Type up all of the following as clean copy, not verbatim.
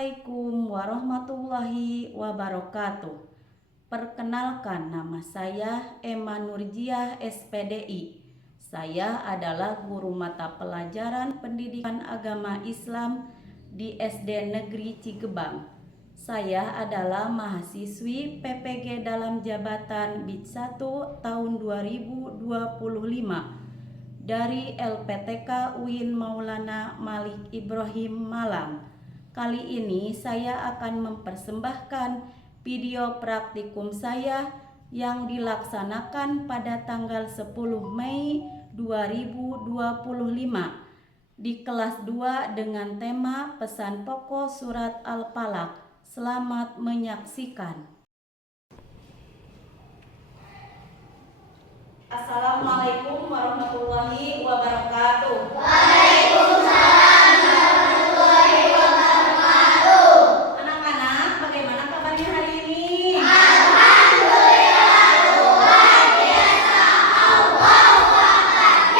Assalamualaikum warahmatullahi wabarakatuh. Perkenalkan, nama saya Emma Nurjiah SPDI. Saya adalah guru mata pelajaran pendidikan agama Islam di SD Negeri Cigebang. Saya adalah mahasiswi PPG dalam jabatan BID 1 tahun 2025 dari LPTK UIN Maulana Malik Ibrahim Malang. Kali ini saya akan mempersembahkan video praktikum saya yang dilaksanakan pada tanggal 10 Mei 2025 di kelas 2 dengan tema pesan pokok surat Al-Falaq. Selamat menyaksikan. Assalamualaikum warahmatullahi wabarakatuh. Waalaikumsalam warahmatullahi wabarakatuh. Anak-anak, bagaimana kabarnya hari ini? Alhamdulillah luar biasa. Allahu Akbar.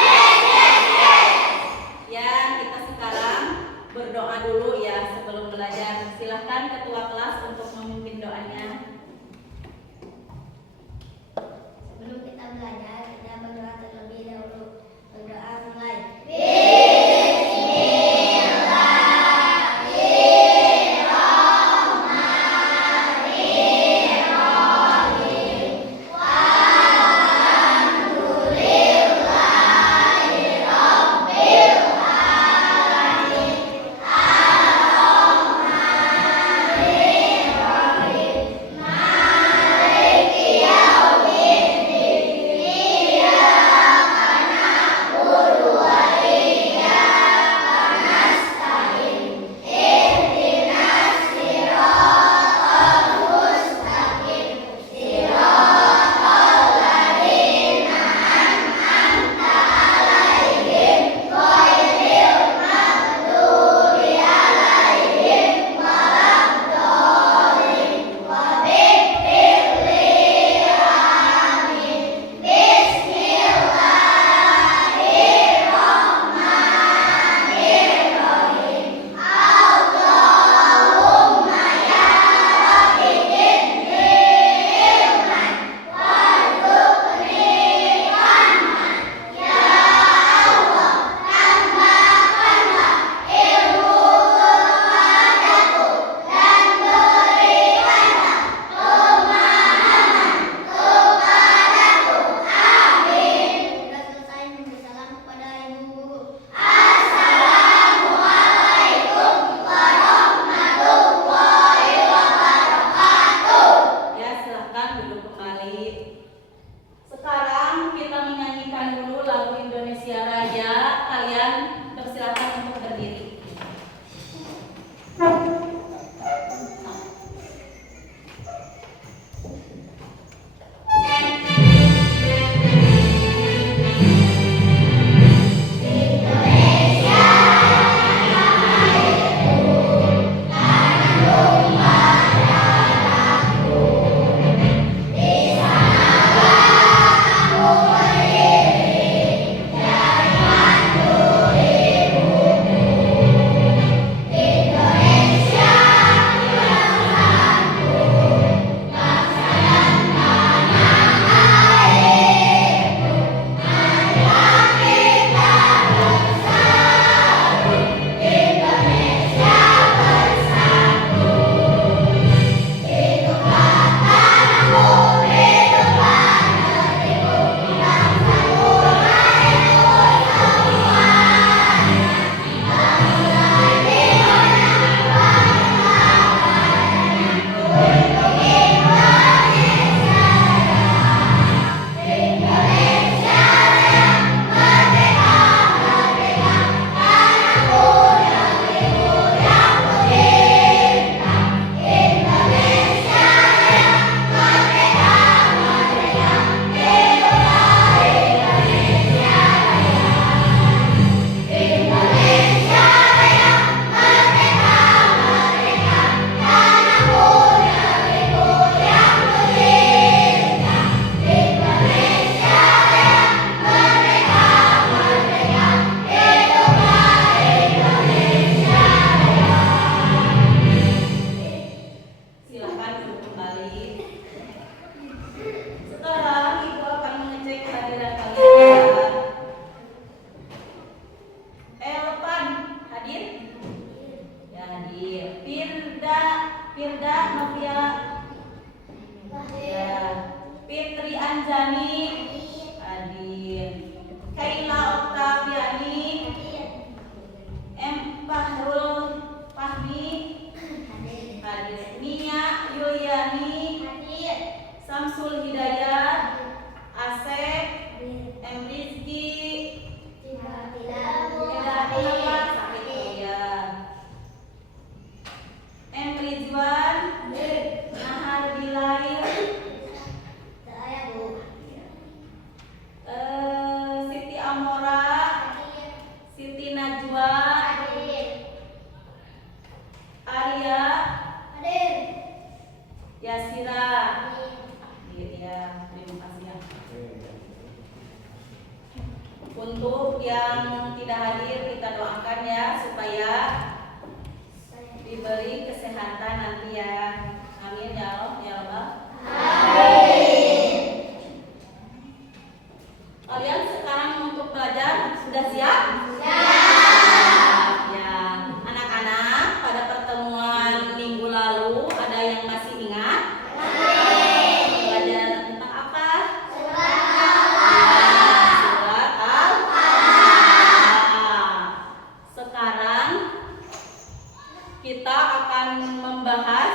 Ya, kita sekarang berdoa dulu ya sebelum belajar. Silahkan ketua kelas untuk memimpin doanya. Sebelum kita belajar, kita berdoa terlebih dahulu. Berdoa mulai. Sekarang kita menyanyikan dulu lagu Indonesia Raya. Kalian persilakan untuk berdiri. Di sana Untuk yang tidak hadir kita doakan ya supaya diberi kesehatan nanti ya. Amin ya Allah ya Allah. Kalian sekarang untuk belajar sudah siap? Ya, anak-anak pada pertemuan minggu lalu ada yang masih ingat? Belajar tentang apa? Surat Al-Falaq. Sekarang kita akan membahas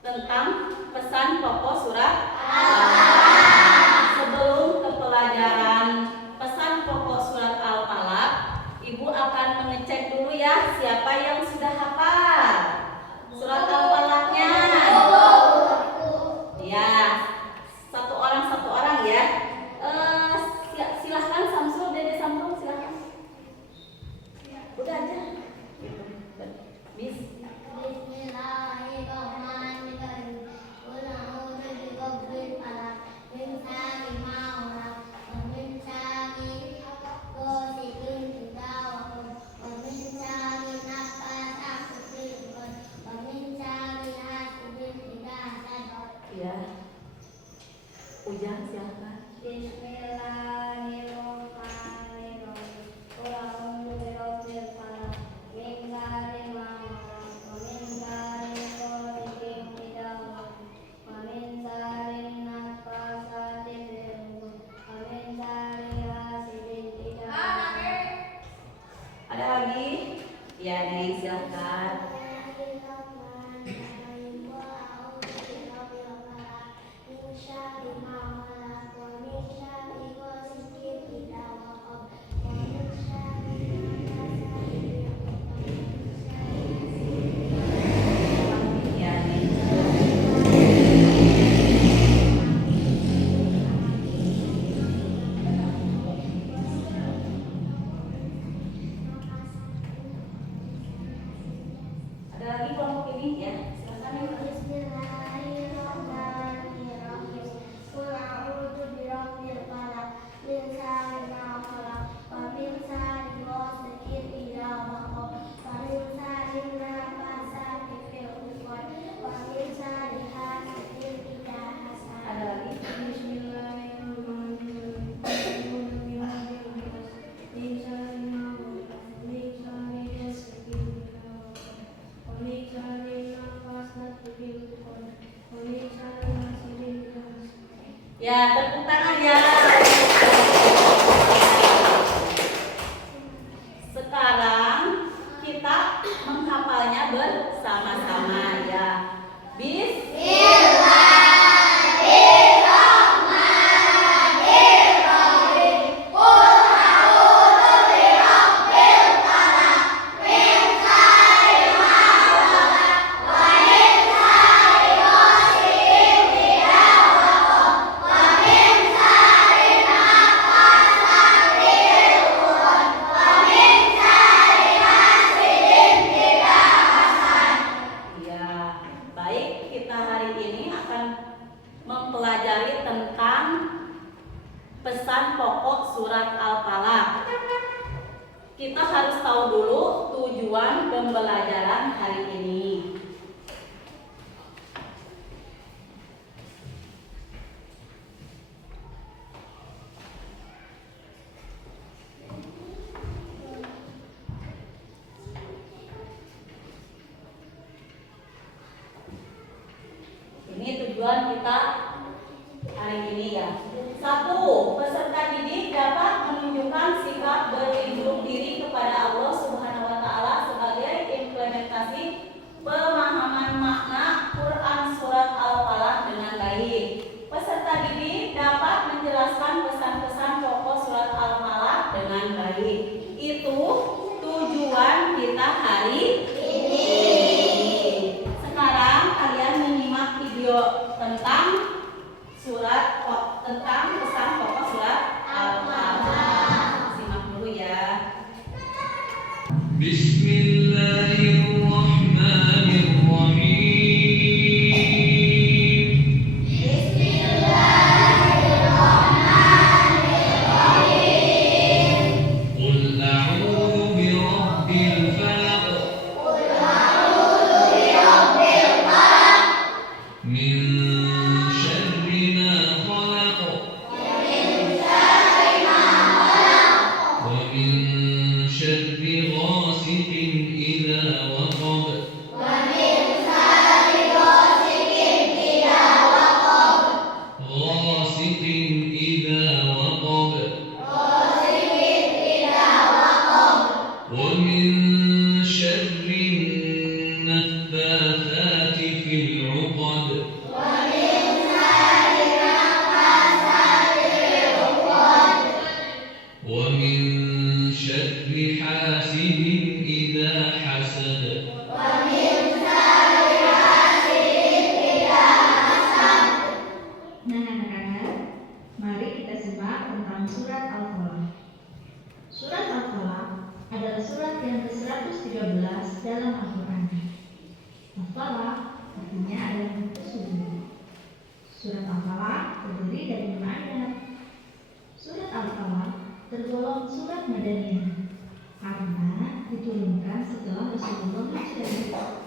tentang pesan pokok surat Al-Falaq. Sebelum ke pelajaran pesan pokok surat Al-Falaq, Ibu akan mengecek dulu ya siapa yang sudah hafal surat Al-Falaqnya. Ya, satu orang ya. Silahkan Samsul, Dede Samsul silahkan. Udah aja. Bismillahirrahmanirrahim. Qul a'udzu birabbil falaq min syarri ma khalaq wa min syarri ghasiqin idza waqab wa min syarri naffatsati fil 'uqad wa min syarri hasidin idza hasad. Ya. Ujang silakan. Bismillahirrahmanirrahim. Qul a'udzu birabbil falaq min syarri ma khalaq wa min syarri ghasiqin idza waqab wa min syarri naffatsati fil 'uqad wa min syarri hasidin idza hasad. Ada lagi? Ya, Neng silakan. Bismillahirrahmanirrahim. Qul a'udzu birabbil falaq min syarri ma khalaq wa min syarri ghasiqin idza waqab wa min syarri naffatsati fil 'uqad wa min syarri Ya, Neng. Ada lagi kelompok ini ya? Silakan Neng. Bismillahirrahmanirrahim. Qul a'udzu birabbil falaq min syarri ma khalaq wa min syarri ghasiqin idza waqab wa min syarri naffatsati fil 'uqad wa min syarri hasidin idza hasad. Ada lagi? Bismillahirrahmanirrahim. Min syarri ma khalaq min syarri ghasiqin idza waqab wa min syarri naffatsati fil 'uqad wa min syarri hasidin idza hasad. Ya, tepuk tangan ya. Sekarang kita menghafalnya bersama-sama ya. Ya, baik, kita hari ini akan mempelajari tentang pesan pokok surat Al-Falaq. Kita harus tahu dulu tujuan pembelajaran hari ini. Ini tujuan kita hari ini ya. 1. Peserta didik dapat menunjukkan sikap berlindung diri kepada Allah Subhanahu wa taala sebagai implementasi pemahaman makna Quran surat Al-Falaq dengan baik. Peserta didik dapat menjelaskan pesan-pesan pokok surat Al-Falaq dengan baik. Itu tujuan kita hari ini. Sekarang kalian menyimak video tentang pesan pokok surat Al-Falaq. Simak dulu ya. Bismillahirrahmanirrahim. ومن شر حاسد إذا حسد. Nah, anak-anak, mari kita simak tentang surat Al-Falaq. Surat Al-Falaq adalah surat yang ke-113 dalam Al-Quran. Al-Falaq artinya adalah buku subuh. Surat Al-Falaq terdiri dari 5 ayat. Surat Al-Falaq tergolong surat Madaniyah karena diturunkan setelah Rasulullah hijrah.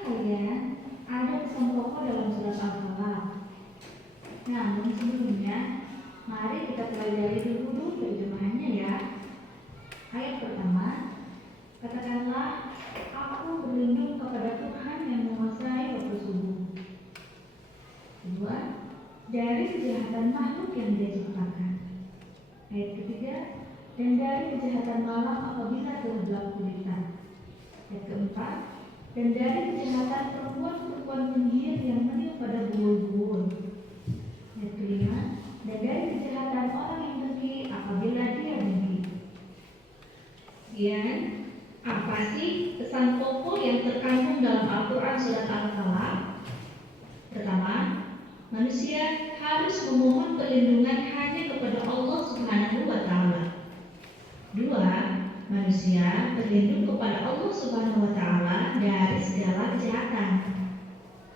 Kalian ada pesan pokok dalam surat Al-Falaq. Namun sebelumnya, mari kita pelajari dulu terjemahannya ya. Ayat pertama, katakanlah, aku berlindung kepada Tuhan yang menguasai waktu subuh. Kedua, dari kejahatan makhluk yang Dia ciptakan. Ayat ketiga, dan dari kejahatan malam apabila telah gelap gulita. Ayat keempat, dan dari kejahatan perempuan-perempuan penyihir yang meniup pada buul-buul. Ayat kelima, dan dari kejahatan orang yang dengki apabila dia dengki. Kemudian, apa sih pesan pokok yang terkandung dalam Al-Quran surat Al-Falaq? Pertama, manusia harus memohon perlindungan hanya kepada Allah Subhanahu wa Ta'ala. Dua, manusia berlindung kepada Allah Subhanahu wa Ta'ala dari segala kejahatan.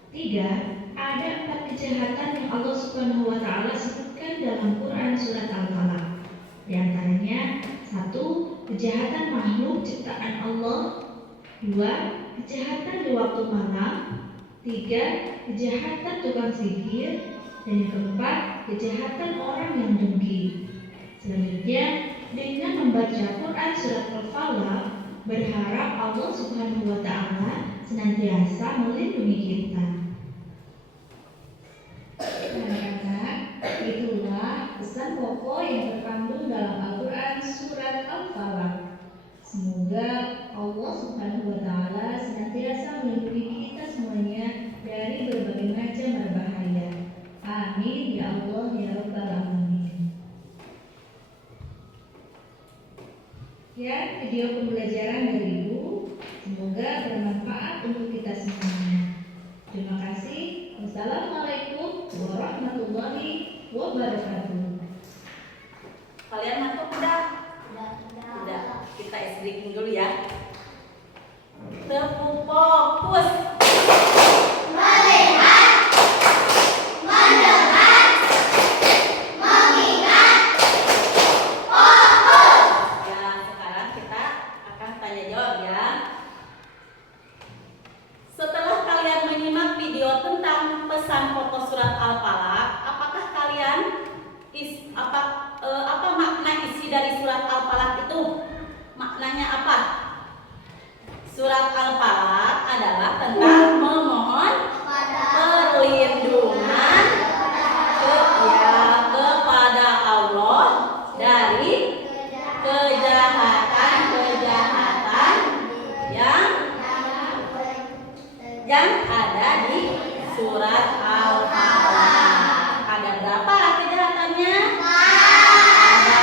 Tiga, ada 4 kejahatan yang Allah Subhanahu wa Ta'ala sebutkan dalam Quran surat Al-Falaq. Di antaranya, 1. Kejahatan makhluk ciptaan Allah. 2. Kejahatan di waktu malam. 3. Kejahatan tukang sihir. Dan yang keempat, kejahatan orang yang dengki. Selanjutnya, dengan membaca Quran surat Al-Falaq, berharap Allah Subhanahu wa Ta'ala senantiasa melindungi kita. Anak-anak, itulah pesan pokok yang terkandung dalam Al-Quran surat Al-Falaq. Semoga Allah Subhanahu wa Ta'ala senantiasa melindungi kita semuanya dari berbagai macam berbahaya. Amin ya Allah ya Rabbal Alamin. Ya, video pembelajaran dari Ibu semoga bermanfaat untuk kita semuanya. Terima kasih. Wassalamualaikum warahmatullahi wabarakatuh. Kalian ngantuk udah? Udah. Kita breaking dulu ya. Tepuk fokus. Pesan pokok surat Al-Falaq, apakah kalian apa makna isi dari surat Al-Falaq itu? Maknanya apa? Surat Al-Falaq adalah tentang memohon perlindungan kepada Allah dari kejahatan-kejahatan yang ada di surat Al-Falaq. Ada berapa kejahatannya? Ada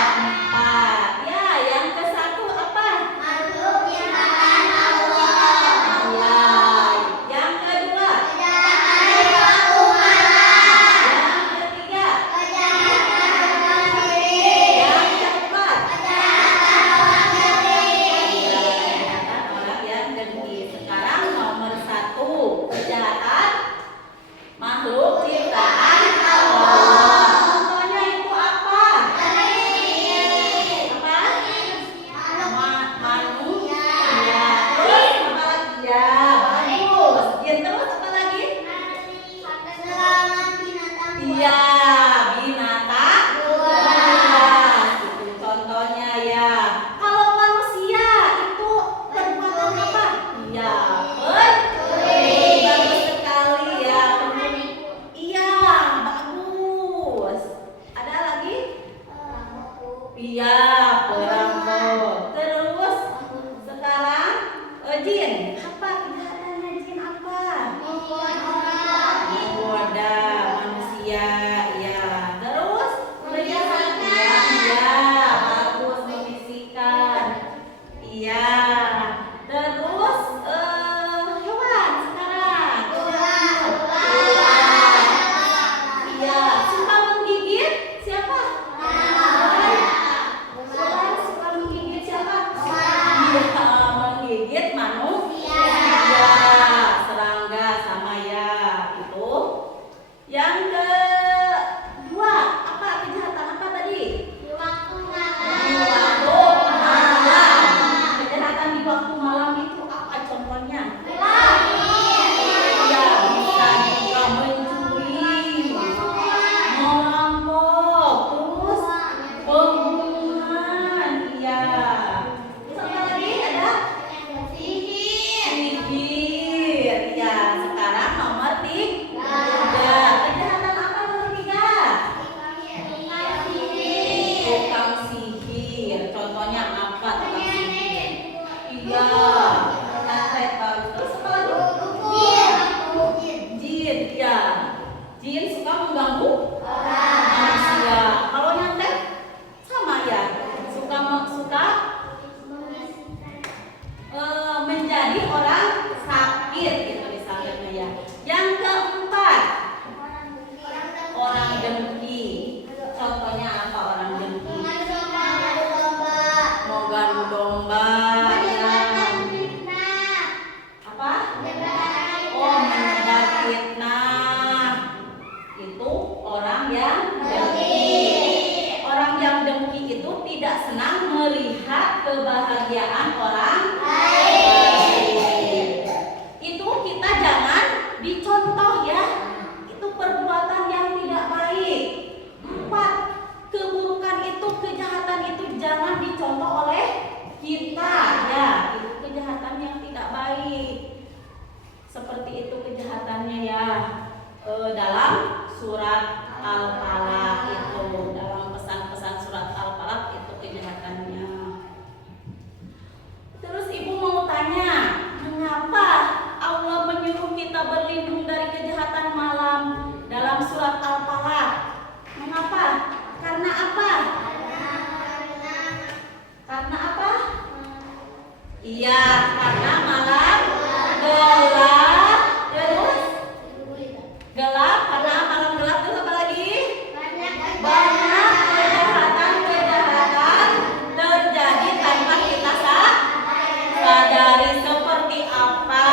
4. Ya, yang ke-1 apa? Makhluk ciptaan Allah. kebahagiaan orang lain. Itu kita jangan dicontoh ya. Itu perbuatan yang tidak baik. 4, keburukan itu, kejahatan itu jangan dicontoh oleh kita ya. Itu kejahatan yang tidak baik. Seperti itu kejahatannya ya. Dalam surat Al-Falaq itu, dalam pesan-pesan surat Al-Falaq itu kejahatannya. Terus ibu mau tanya, mengapa Allah menyuruh kita berlindung dari kejahatan malam dalam surat Al-Falaq? Mengapa? Karena apa? Karena apa? Iya, karena malam gelap. Terus gelap, karena malam gelap. Terus apa lagi? Banyak kejahatan terjadi tanpa kita sadari. Seperti apa?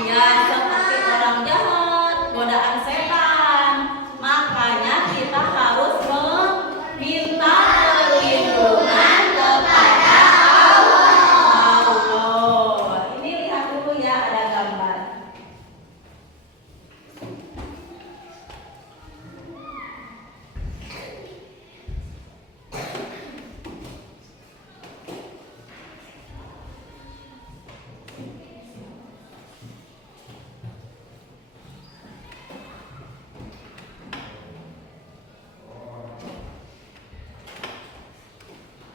Iya, seperti orang jahat, godaan setan. Makanya kita harus meminta perlindungan kepada Allah. Ini lihat dulu ya, ada gambar.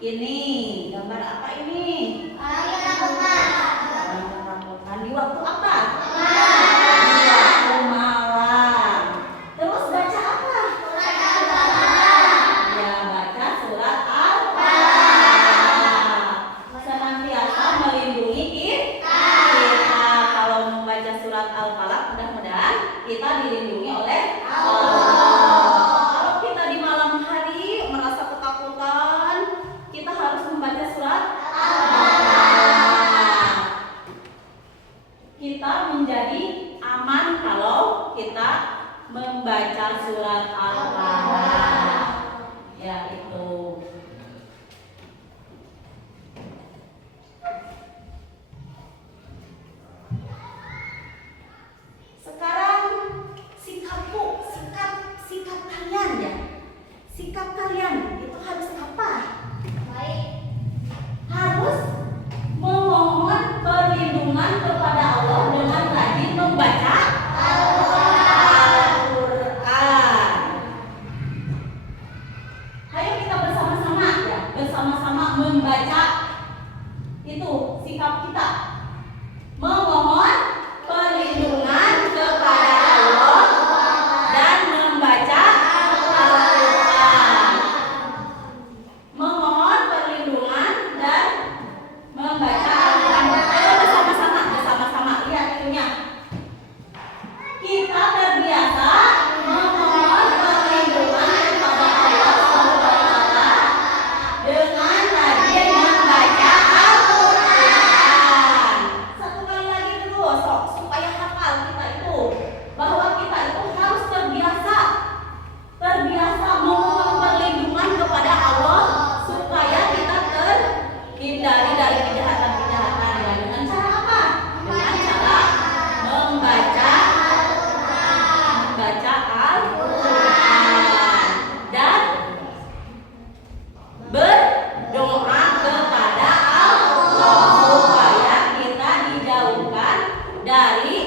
Ini gambar apa ini? Rambutan di waktu apa? Di waktu malam. Terus baca apa? Ya, baca surat Al-Falaq. Senantiasa melindungi kita. Kalau membaca surat Al-Falaq, mudah-mudahan kita dilindungi oleh Allah. Kalau kita di malam hari merasa ketakutan, kita harus membaca surat Al-Falaq. Kita menjadi aman kalau kita membaca surat Al-Falaq. Ya, itu. Sekarang sikap kalian ya. Sikap kalian itu harus apa? Harus memohon perlindungan kepada Allah dengan rajin membaca Al-Quran. Ayo kita bersama-sama ya, bersama-sama membaca. Itu sikap kita. Memohon perlindungan kepada Allah dan membaca Al-Quran. Memohon perlindungan dan membaca Al-Quran. Ayo bersama-sama lihat itunya. Kita terbiasa memohon perlindungan kepada Allah SWT dengan rajin membaca Al-Quran. Satu kali lagi dulu, supaya hafal kita itu, bahwa kita itu harus terbiasa memohon perlindungan kepada Allah supaya kita terhindari dari kejahatan-kejahatan. Ya, dengan cara apa? Dengan cara membaca Al-Quran dan berdoa kepada Allah supaya kita dijauhkan dari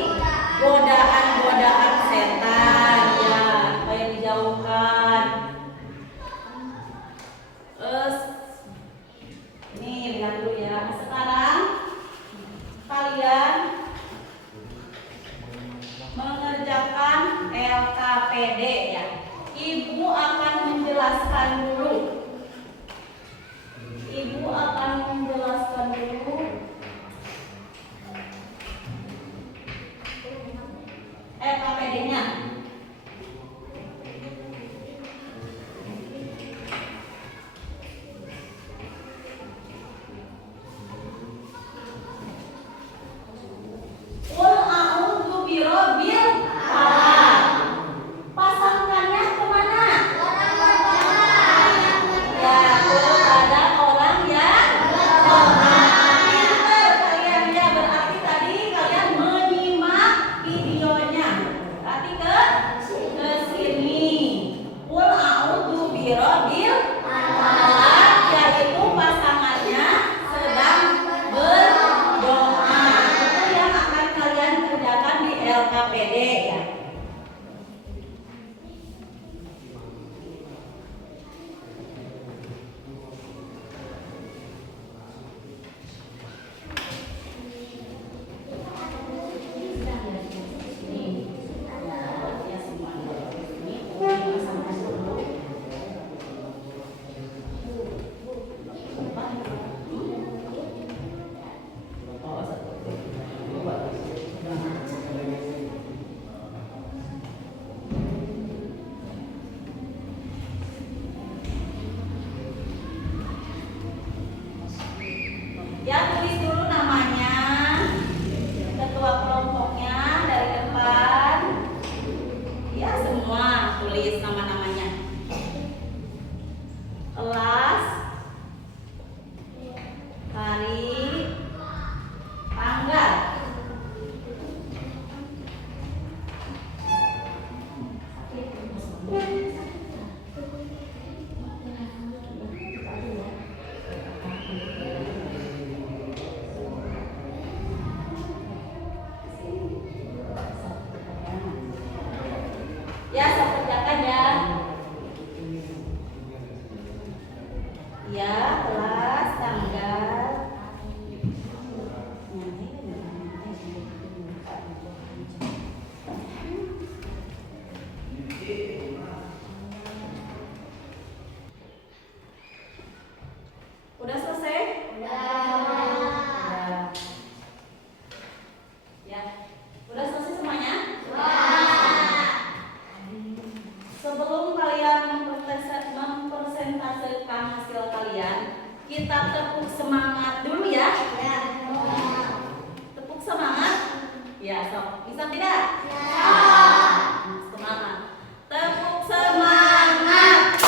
godaan-godaan setan ya, supaya dijauhkan. Ini lihat dulu ya. Sekarang kalian mengerjakan LKPD ya. Ibu akan menjelaskan dulu. LKPD-nya. Qul a'udzu birabbil falaq. Pasangkannya kemana? kalian mempresentasekan hasil kalian, kita tepuk semangat dulu ya. Tepuk semangat. Ya, sok. Bisa tidak? Semangat. Tepuk semangat.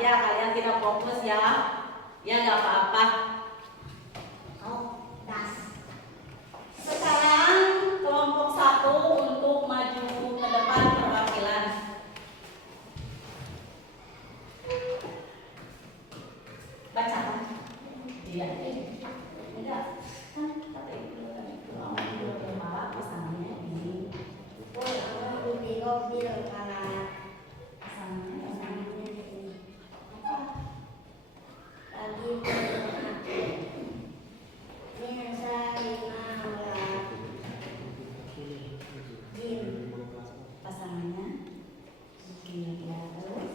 Ya, kalian tidak fokus ya. Ya, nggak apa-apa. Sekarang kelompok 1 untuk maju ke depan perwakilan. Bacakan. Iya. Enggak. Kan kata itu marah pasangannya ini. Pasangannya. Iya, terus.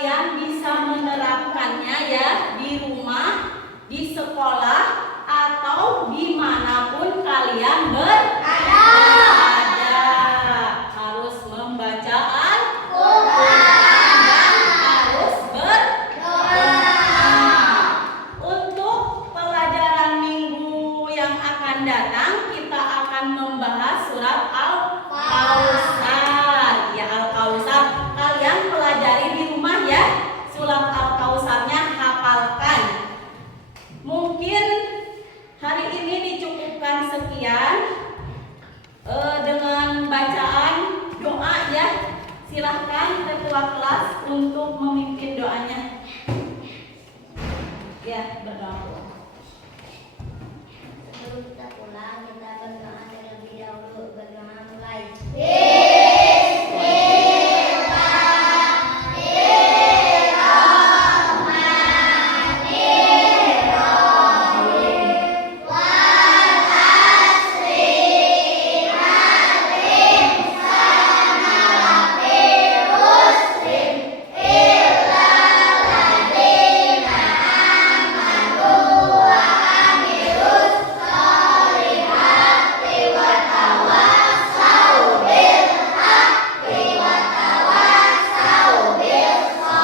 kalian bisa menerapkannya ya di rumah, di sekolah, atau dimanapun kalian berada. Harus membaca Al-Quran dan harus berdoa. Untuk pelajaran minggu yang akan datang, kita akan membahas surat Al-Kautsar. Ya, Al-Kautsar. Kalian pelajari di rumah ya. Surat Al-Kautsarnya hafalkan. Mungkin hari ini dicukupkan sekian dengan bacaan doa ya. Silahkan ketua kelas untuk memimpin doanya. Ya, berdoa. Sebelum kita pulang, kita berdoa terlebih dahulu. Berdoa mulai.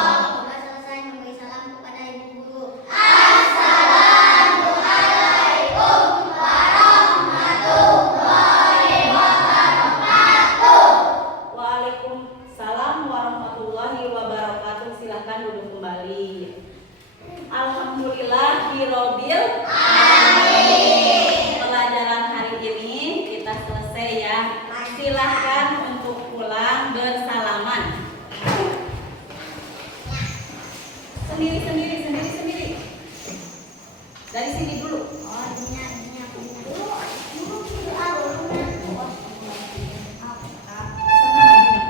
Semoga selesai memberi salam kepada ibu guru. Waalaikumsalam warahmatullahi wabarakatuh. Silahkan duduk kembali. Alhamdulillahirobbil alamin. Pelajaran hari ini kita selesai ya. Silahkan untuk pulang bersalaman. Sendiri. Dari sini dulu. Oh, ini aku dulu.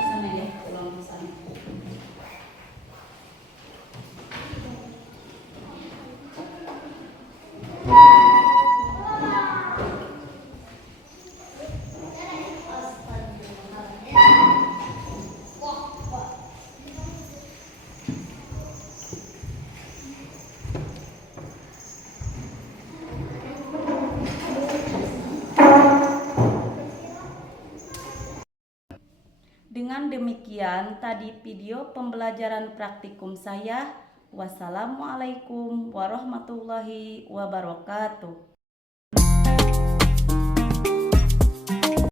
Sana ya, pulang ke sana. Dengan demikian tadi video pembelajaran praktikum saya. Wassalamualaikum warahmatullahi wabarakatuh.